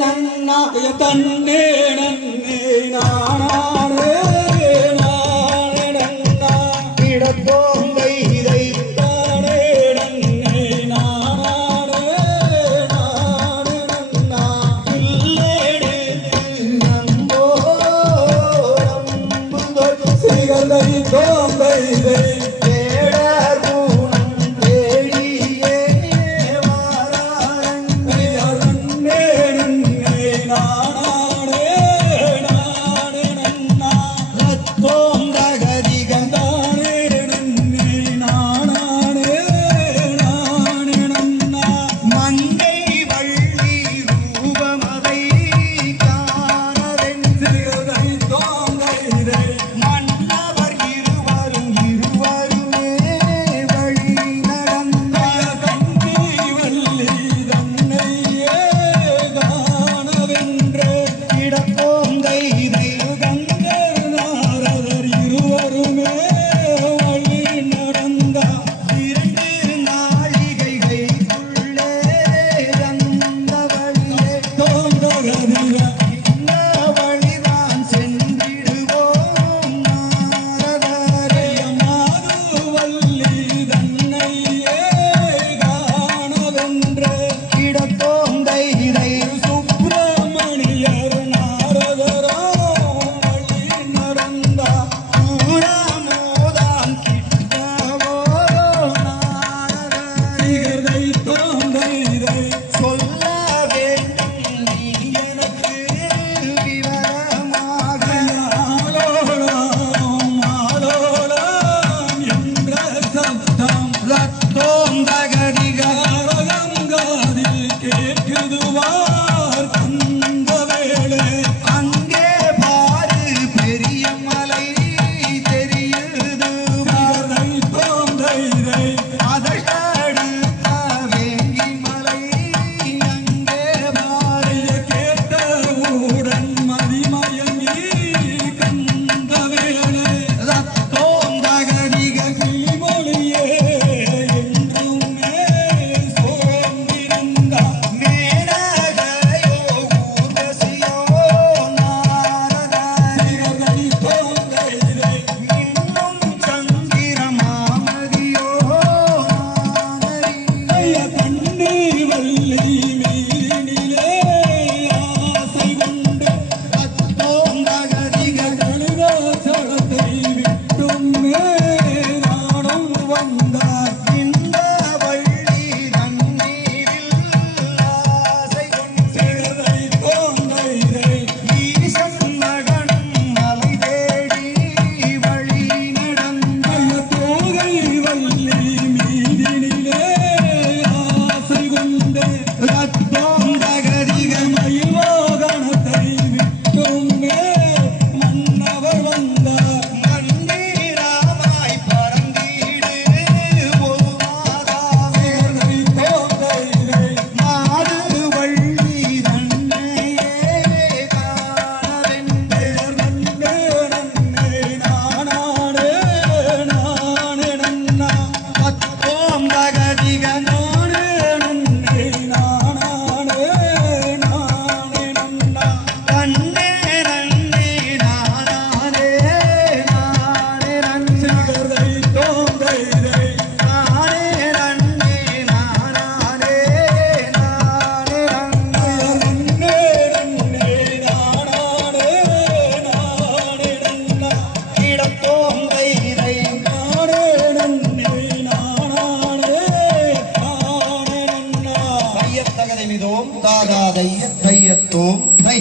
നന്ന തന്നെ നന്നേ தைய தையத்தோம் தை